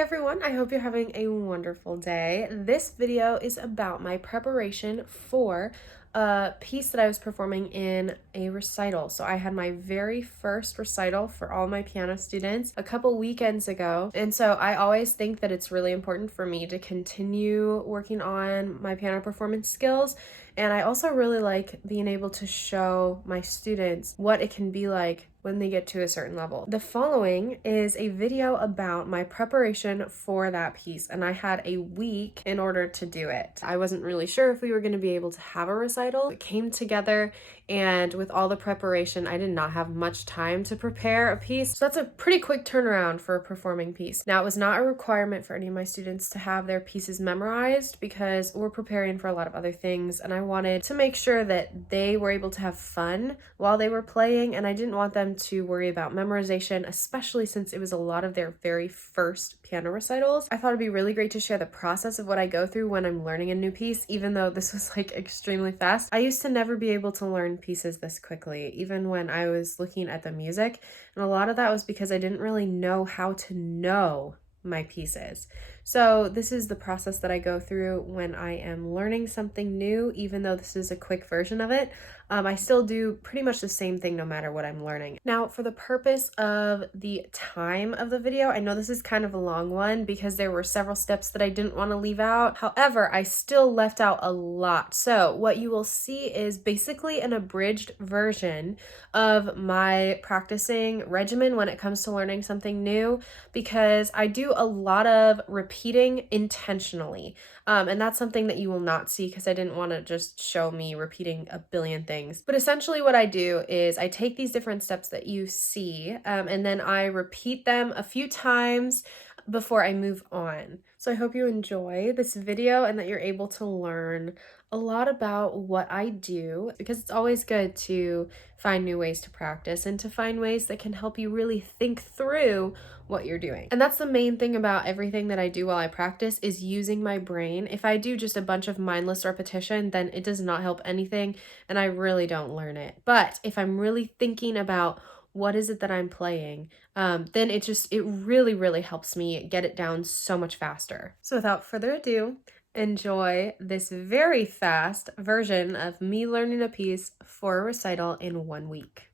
everyone, I hope you're having a wonderful day. This video is about my preparation for a piece that I was performing in a recital. So I had my very first recital for all my piano students a couple weekends ago. And so I always think that it's really important for me to continue working on my piano performance skills. And I also really like being able to show my students what it can be like when they get to a certain level. The following is a video about my preparation for that piece, and I had a week in order to do it. I wasn't really sure if we were going to be able to have a recital. It came together, and with all the preparation, I did not have much time to prepare a piece. So that's a pretty quick turnaround for a performing piece. Now, it was not a requirement for any of my students to have their pieces memorized because we're preparing for a lot of other things, and I wanted to make sure that they were able to have fun while they were playing, and I didn't want them to worry about memorization, especially since it was a lot of their very first piano recitals. I thought it'd be really great to share the process of what I go through when I'm learning a new piece, even though this was like extremely fast. I used to never be able to learn pieces this quickly, even when I was looking at the music, and a lot of that was because I didn't really know how to know my pieces. So this is the process that I go through when I am learning something new. Even though this is a quick version of it, I still do pretty much the same thing no matter what I'm learning. Now, for the purpose of the time of the video, I know this is kind of a long one because there were several steps that I didn't want to leave out. However, I still left out a lot. So what you will see is basically an abridged version of my practicing regimen when it comes to learning something new, because I do a lot of repeating intentionally. And that's something that you will not see because I didn't want to just show me repeating a billion things. But essentially what I do is I take these different steps that you see, and then I repeat them a few times before I move on. So I hope you enjoy this video and that you're able to learn a lot about what I do, because it's always good to find new ways to practice and to find ways that can help you really think through what you're doing. And that's the main thing about everything that I do while I practice, is using my brain. If I do just a bunch of mindless repetition, then it does not help anything and I really don't learn it. But if I'm really thinking about what is it that I'm playing, then it really helps me get it down so much faster. So without further ado, enjoy this very fast version of me learning a piece for a recital in 1 week.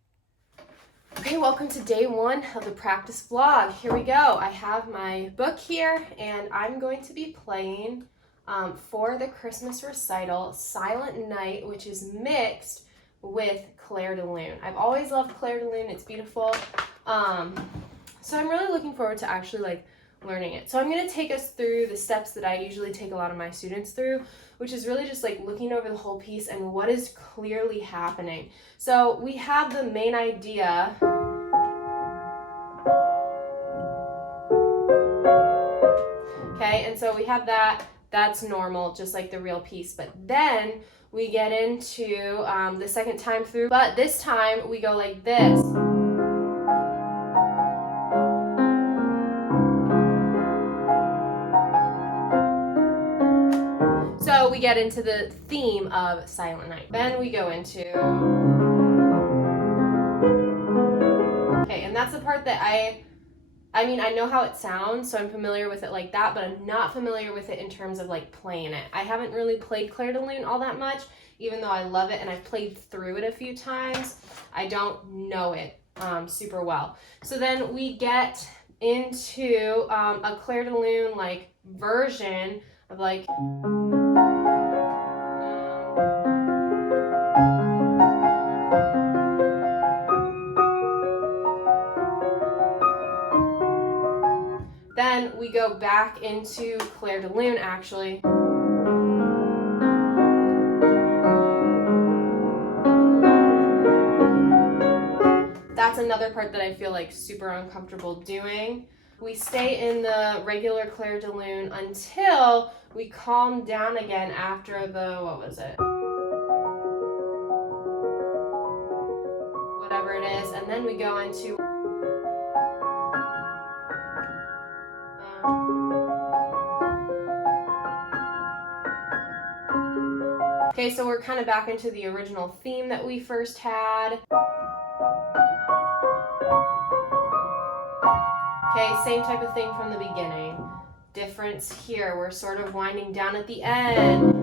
Okay, welcome to day one of the practice vlog. Here we go. I have my book here and I'm going to be playing for the Christmas recital Silent Night, which is mixed with Clair de Lune. I've always loved Clair de Lune. It's beautiful. So I'm really looking forward to actually learning it. So I'm going to take us through the steps that I usually take a lot of my students through, which is really just looking over the whole piece and what is clearly happening. So we have the main idea. Okay, and so we have that's normal, just like the real piece. But then we get into the second time through, but this time we go like this. So we get into the theme of Silent Night. Then we go into... Okay, and that's the part that I know how it sounds, so I'm familiar with it like that, but I'm not familiar with it in terms of playing it. I haven't really played Clair de Lune all that much, even though I love it and I've played through it a few times. I don't know it super well. So then we get into a Clair de Lune version of then we go back into Clair de Lune actually. That's another part that I feel super uncomfortable doing. We stay in the regular Clair de Lune until we calm down again after the, what was it? Whatever it is, and then we go into okay, so we're kind of back into the original theme that we first had. Okay, same type of thing from the beginning. difference here. We're sort of winding down at the end.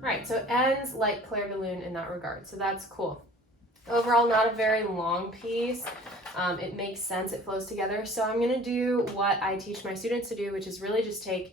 Alright, so it ends like Clair de Lune in that regard, so that's cool. Overall, not a very long piece. It makes sense, it flows together. So I'm going to do what I teach my students to do, which is really just take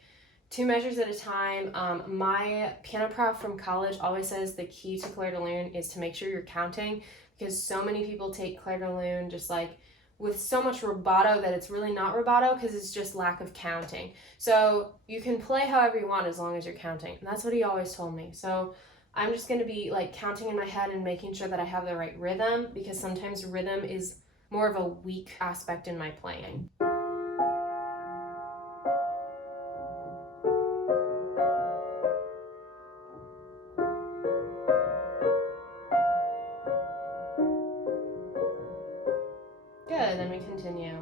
2 measures at a time. My piano prof from college always says the key to Clair de Lune is to make sure you're counting, because so many people take Clair de Lune just like with so much rubato that it's really not rubato, because it's just lack of counting. So you can play however you want as long as you're counting. And that's what he always told me. So I'm just going to be like counting in my head and making sure that I have the right rhythm, because sometimes rhythm is more of a weak aspect in my playing. Good, then we continue.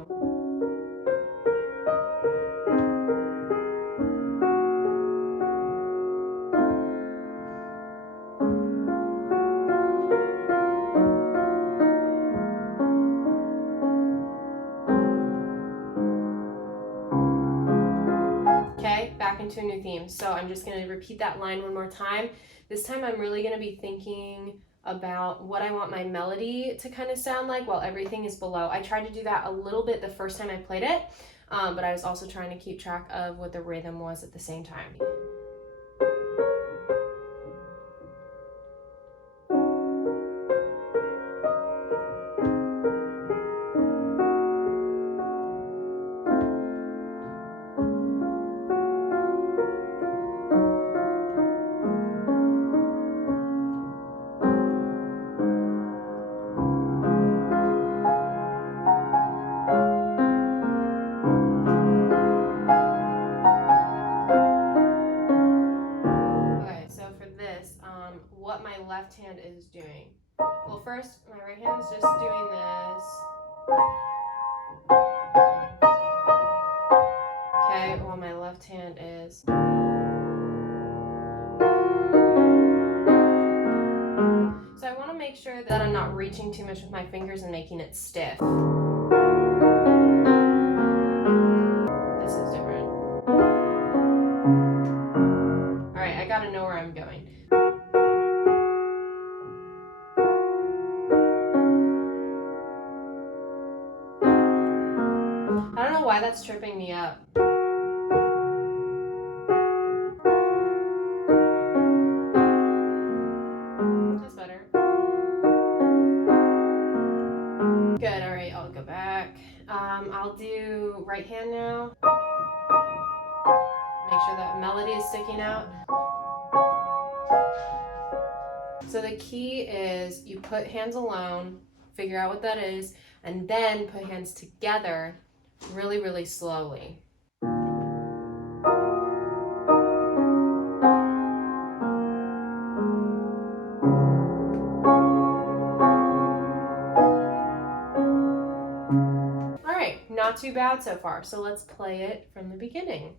Okay, back into a new theme. So I'm just going to repeat that line one more time. This time I'm really going to be thinking about what I want my melody to kind of sound like while everything is below. I tried to do that a little bit the first time I played it, but I was also trying to keep track of what the rhythm was at the same time. What my left hand is doing. Well, first, my right hand is just doing this. Okay, while my left hand is. So I want to make sure that I'm not reaching too much with my fingers and making it stiff. This is different. Alright, I gotta know where I'm going. I don't know why that's tripping me up. That's better. Good, alright, I'll go back. I'll do right hand now. Make sure that melody is sticking out. So the key is you put hands alone, figure out what that is, and then put hands together really, really slowly. All right, not too bad so far. So let's play it from the beginning.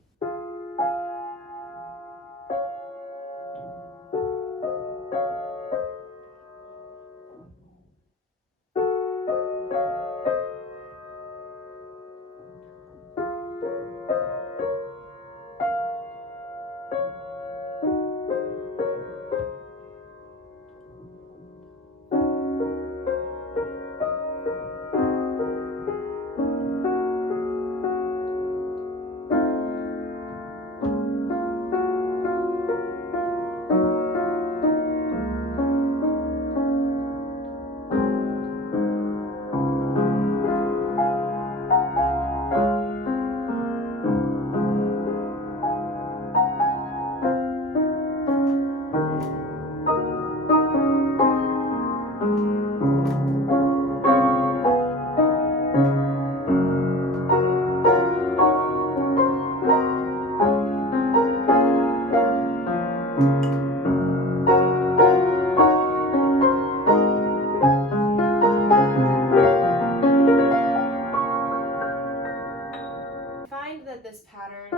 that this pattern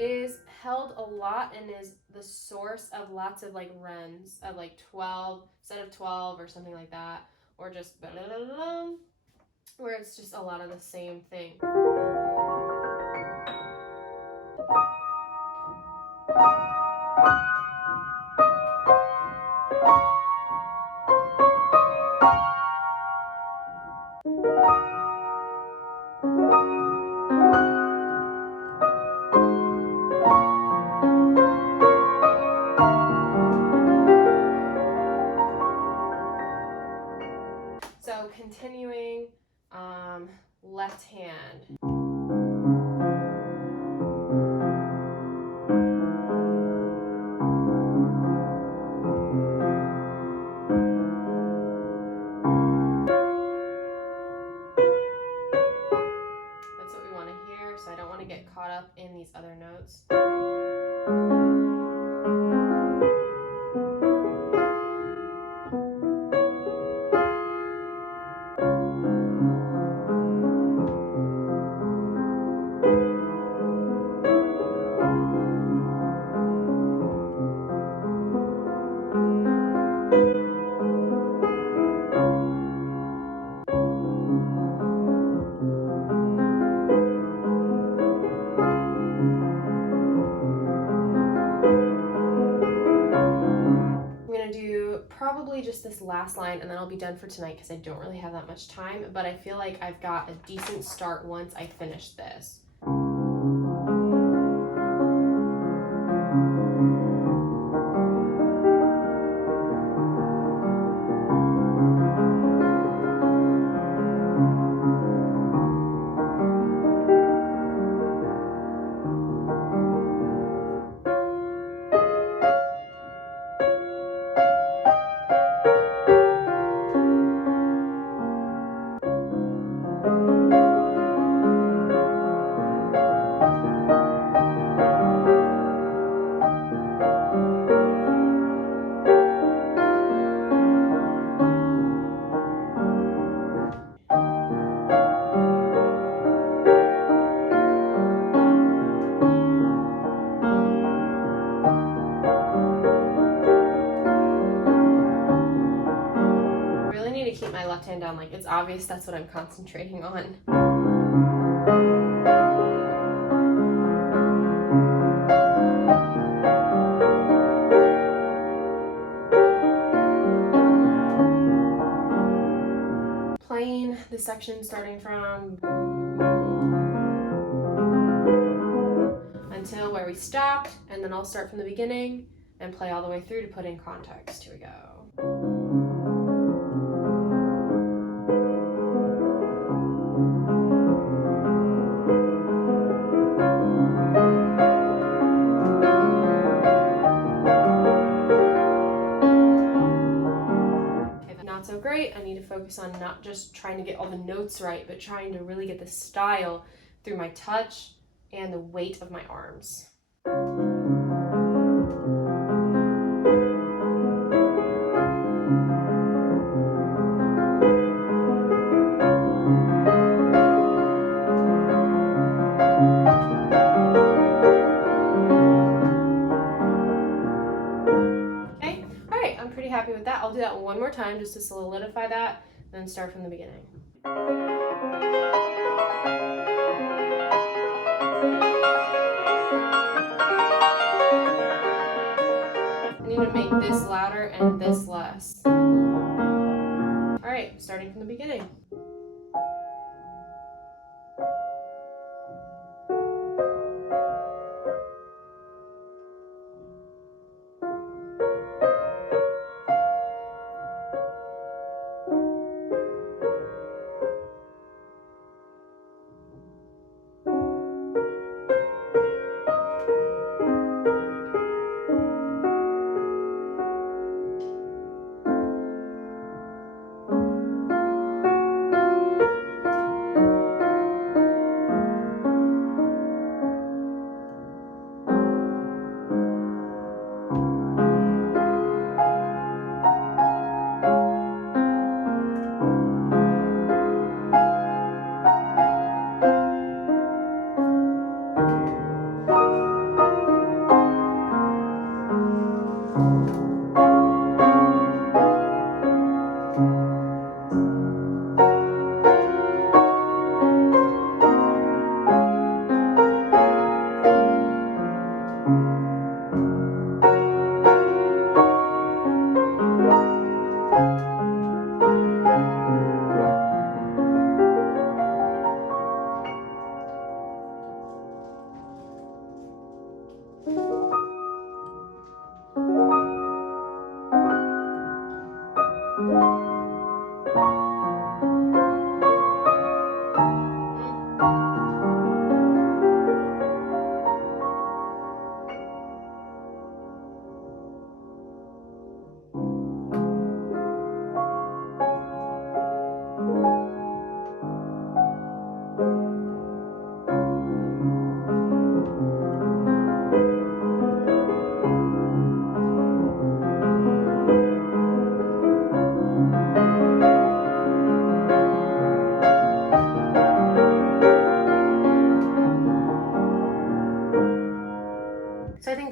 is held a lot and is the source of lots of like runs of like 12, set of 12 or something like that, or just where it's just a lot of the same thing. So continuing, left hand. That's what we want to hear, so I don't want to get caught up in these other notes. Probably just this last line and then I'll be done for tonight because I don't really have that much time, but I feel like I've got a decent start once I finish this. Keep my left hand down, like it's obvious that's what I'm concentrating on. Playing the section starting from until where we stopped, and then I'll start from the beginning and play all the way through to put in context. Here we go. Not so great. I need to focus on not just trying to get all the notes right, but trying to really get the style through my touch and the weight of my arms. Happy with that. I'll do that one more time just to solidify that, and then start from the beginning. I need to make this louder and this less. All right, starting from the beginning.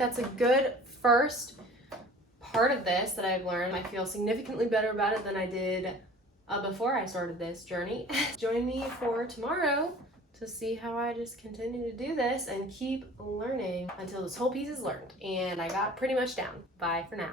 that's a good first part of this that I've learned. I feel significantly better about it than I did before I started this journey. Join me for tomorrow to see how I just continue to do this and keep learning until this whole piece is learned and I got pretty much down. Bye for now.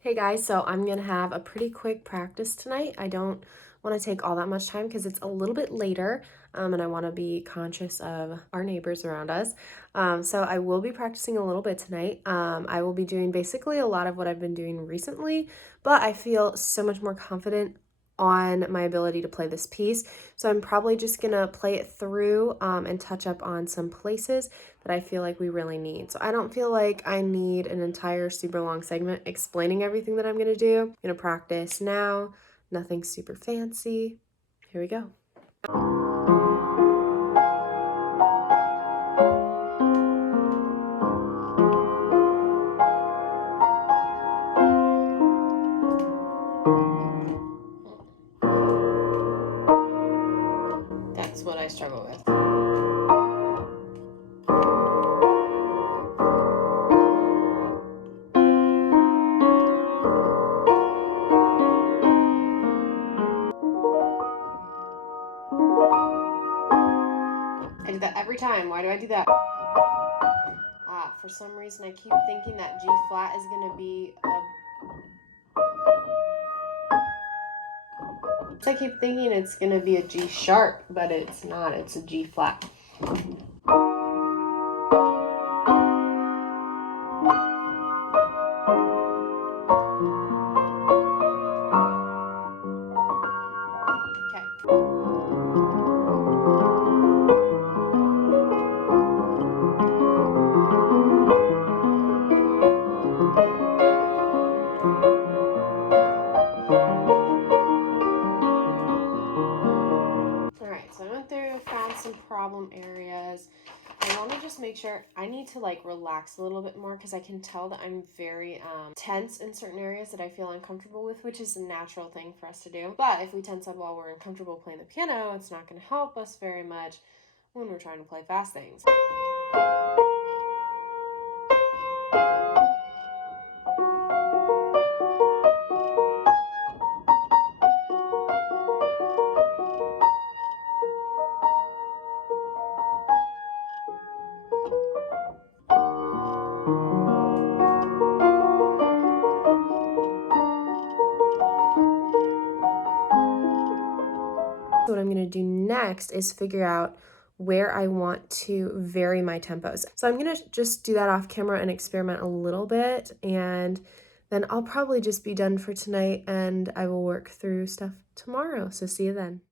Hey guys, so I'm gonna have a pretty quick practice tonight. I don't want to take all that much time because it's a little bit later, and I want to be conscious of our neighbors around us. So I will be practicing a little bit tonight. I will be doing basically a lot of what I've been doing recently, but I feel so much more confident on my ability to play this piece. So I'm probably just gonna play it through and touch up on some places that I feel like we really need. So I don't feel like I need an entire super long segment explaining everything that I'm gonna do. I'm gonna practice now, nothing super fancy. Here we go. That's what I struggle with. I do that every time. Why do I do that? For some reason I keep thinking that G flat is gonna be I keep thinking it's gonna be a G sharp, but it's not, it's a G flat. Problem areas. I want to just make sure I need to like relax a little bit more because I can tell that I'm very tense in certain areas that I feel uncomfortable with, which is a natural thing for us to do. But if we tense up while we're uncomfortable playing the piano, it's not going to help us very much when we're trying to play fast things. What I'm going to do next is figure out where I want to vary my tempos. So I'm going to just do that off camera and experiment a little bit, and then I'll probably just be done for tonight and I will work through stuff tomorrow. So see you then.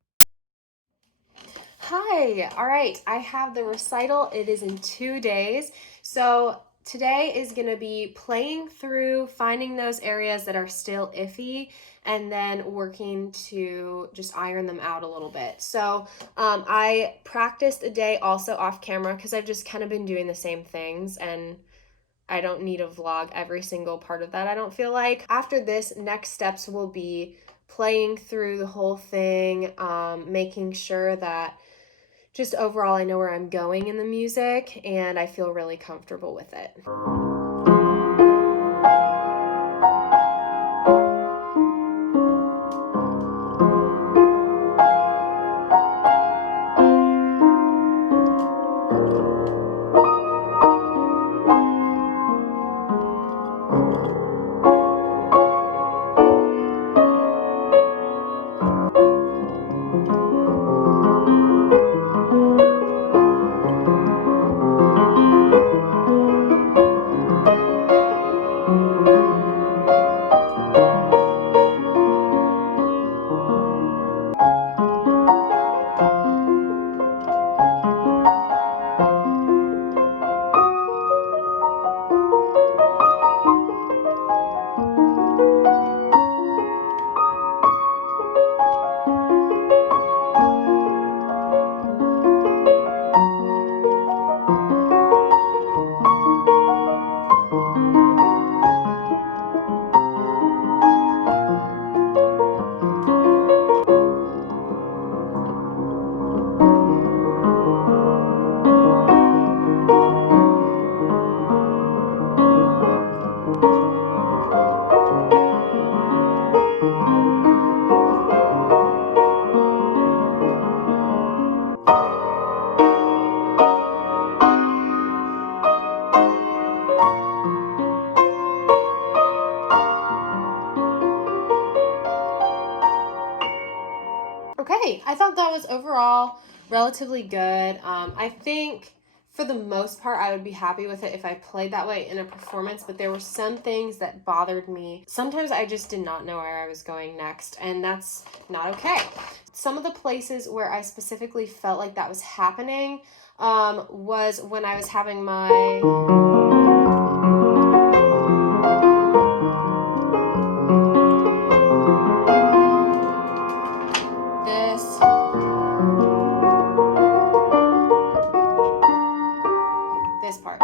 Hi, all right, I have the recital. It is in 2 days. So today is going to be playing through, finding those areas that are still iffy, and then working to just iron them out a little bit. So I practiced a day also off camera because I've just kind of been doing the same things, and I don't need to vlog every single part of that, I don't feel like. After this, next steps will be playing through the whole thing, making sure that just overall I know where I'm going in the music and I feel really comfortable with it. was overall relatively good. I think for the most part, I would be happy with it if I played that way in a performance, but there were some things that bothered me. Sometimes I just did not know where I was going next, and that's not okay. Some of the places where I specifically felt like that was happening was when I was having my... this part.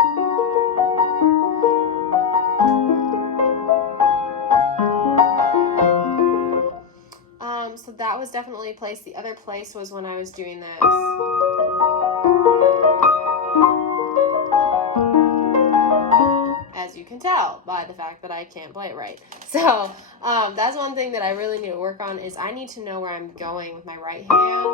So that was definitely a place. The other place was when I was doing this. As you can tell by the fact that I can't play it right. So that's one thing that I really need to work on, is I need to know where I'm going with my right hand.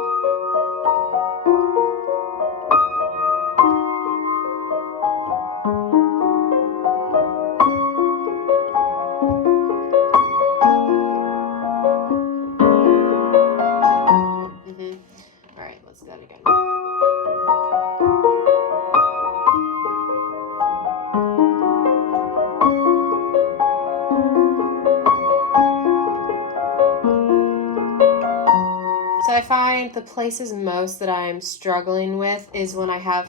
All right, let's do that again. So I find the places most that I'm struggling with is when I have...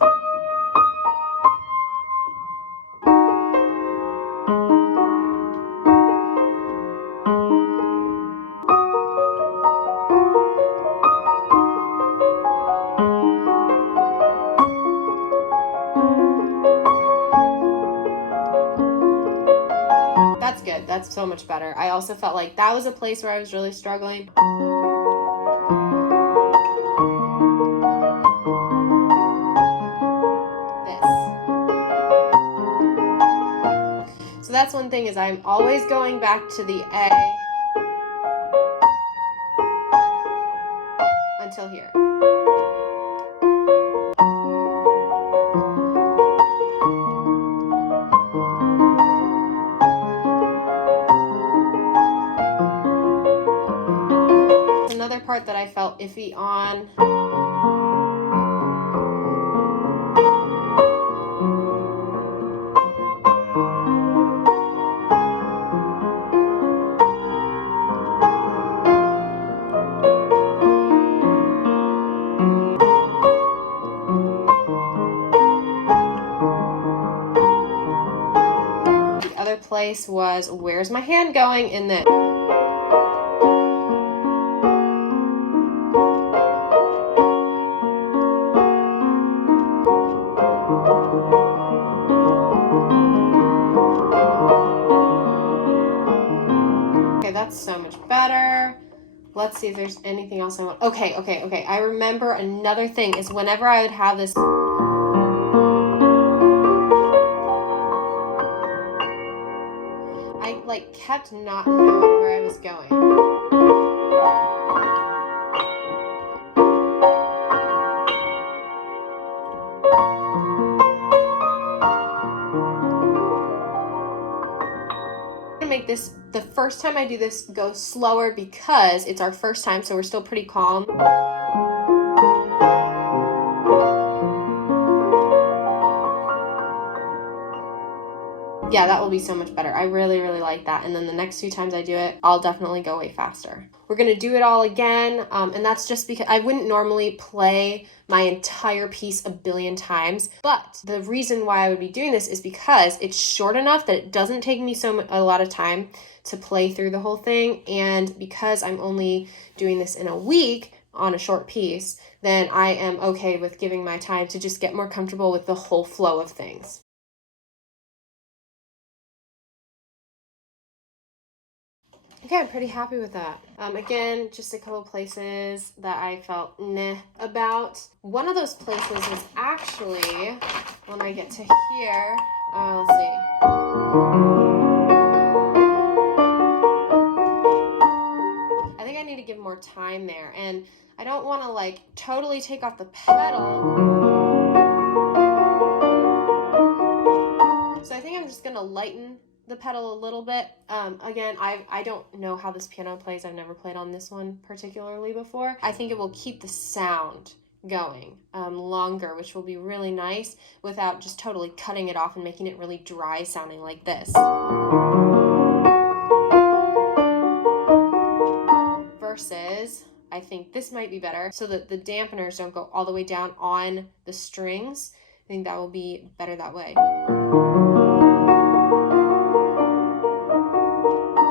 That's good. That's so much better. I also felt like that was a place where I was really struggling. So that's one thing, is I'm always going back to the A until here. Another part that I felt iffy on. The other place was, where's my hand going in this? Okay, that's so much better. Let's see if there's anything else I want. Okay. I remember another thing is whenever I would have this... I like kept not knowing where I was going. Make this, the first time I do this, go slower because it's our first time, so we're still pretty calm. Yeah, that will be so much better. I really like that. And then the next few times I do it, I'll definitely go way faster. We're gonna do it all again, and that's just because I wouldn't normally play my entire piece a billion times, but the reason why I would be doing this is because it's short enough that it doesn't take me a lot of time to play through the whole thing, and because I'm only doing this in a week on a short piece, then I am okay with giving my time to just get more comfortable with the whole flow of things. Okay, I'm pretty happy with that. Again, just a couple places that I felt meh about. One of those places is actually when I get to here. Let's see. I think I need to give more time there, and I don't want to like totally take off the pedal. So I think I'm just gonna lighten the pedal a little bit. Again, I don't know how this piano plays. I've never played on this one particularly before. I think it will keep the sound going longer, which will be really nice without just totally cutting it off and making it really dry sounding like this. Versus, I think this might be better so that the dampeners don't go all the way down on the strings. I think that will be better that way.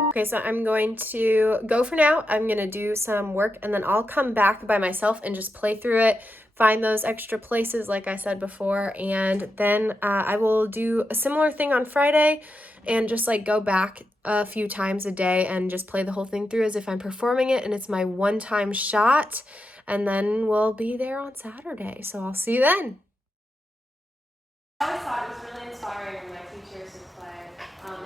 Okay, so I'm going to go for now. I'm going to do some work and then I'll come back by myself and just play through it, find those extra places like I said before, and then I will do a similar thing on Friday and just like go back a few times a day and just play the whole thing through as if I'm performing it and it's my one-time shot, and then we'll be there on Saturday. So I'll see you then. I always thought it was really inspiring when my teachers would play.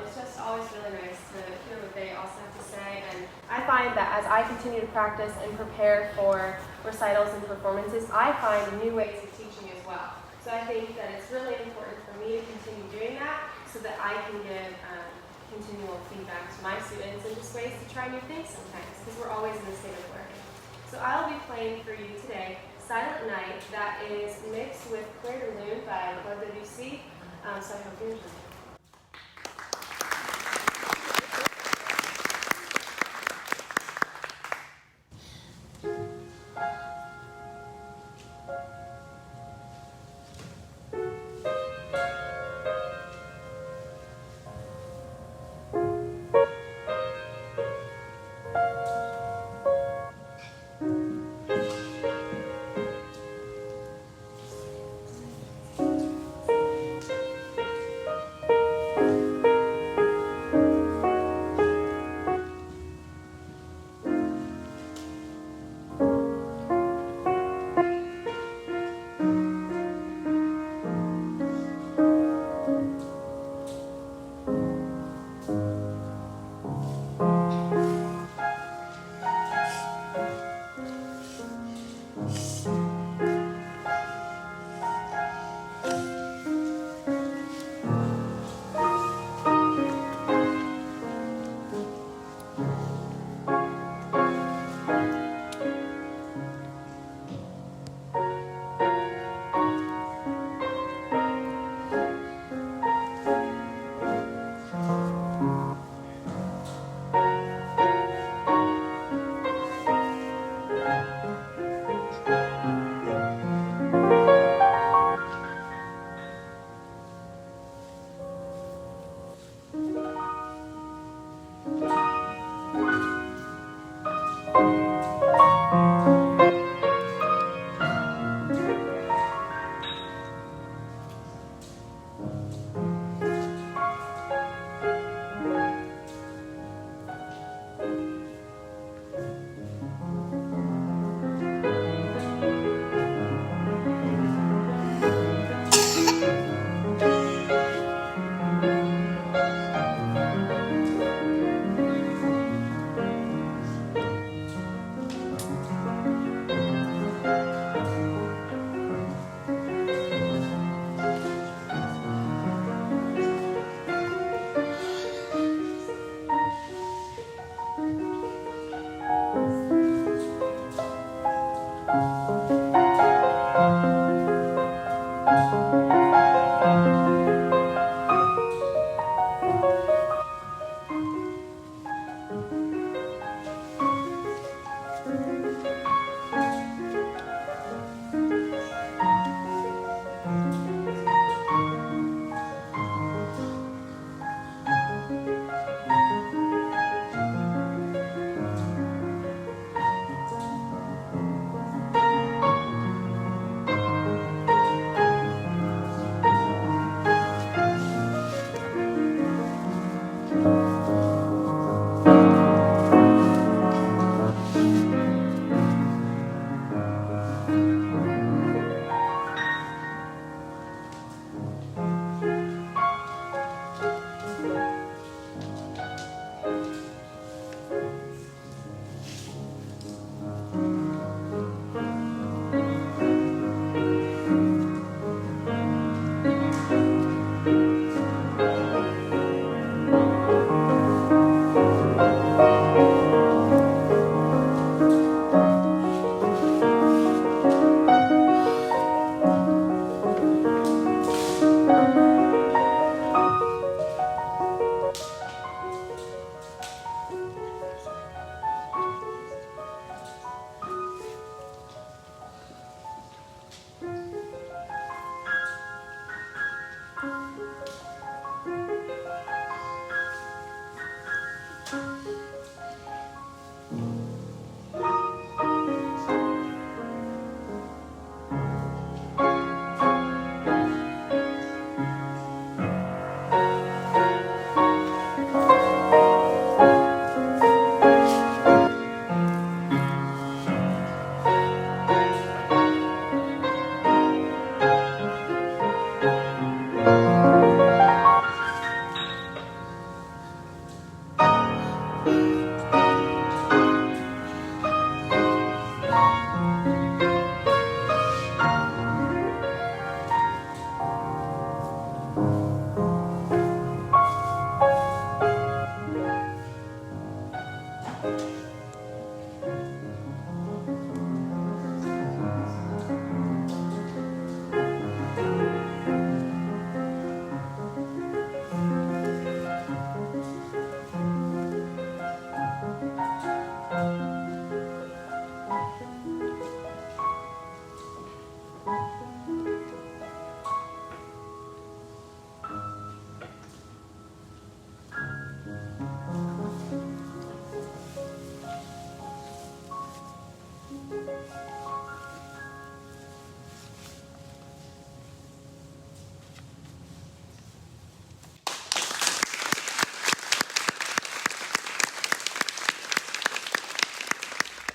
It's just always really nice to hear what they also have to say, and I find that as I continue to practice and prepare for recitals and performances, I find new ways of teaching as well. So I think that it's really important for me to continue doing that so that I can give continual feedback to my students and just ways to try new things sometimes, because we're always in a state of learning. So I'll be playing for you today Silent Night, that is mixed with Claire de Lune by Claude Debussy, so I hope you enjoy it.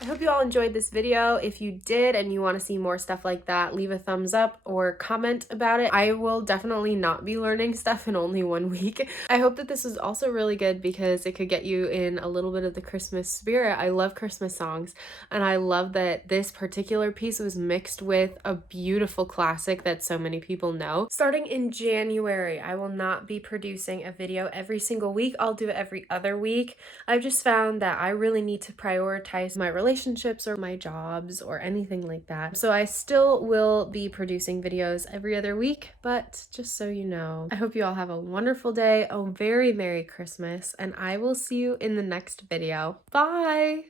hope you all enjoyed this video. If you did and you want to see more stuff like that, leave a thumbs up or comment about it. I will definitely not be learning stuff in only 1 week. I hope that this was also really good because it could get you in a little bit of the Christmas spirit. I love Christmas songs, and I love that this particular piece was mixed with a beautiful classic that so many people know. Starting in January, I will not be producing a video every single week. I'll do it every other week. I've just found that I really need to prioritize my relationships or my jobs or anything like that. So I still will be producing videos every other week, but just so you know, I hope you all have a wonderful day, a very Merry Christmas, and I will see you in the next video. Bye!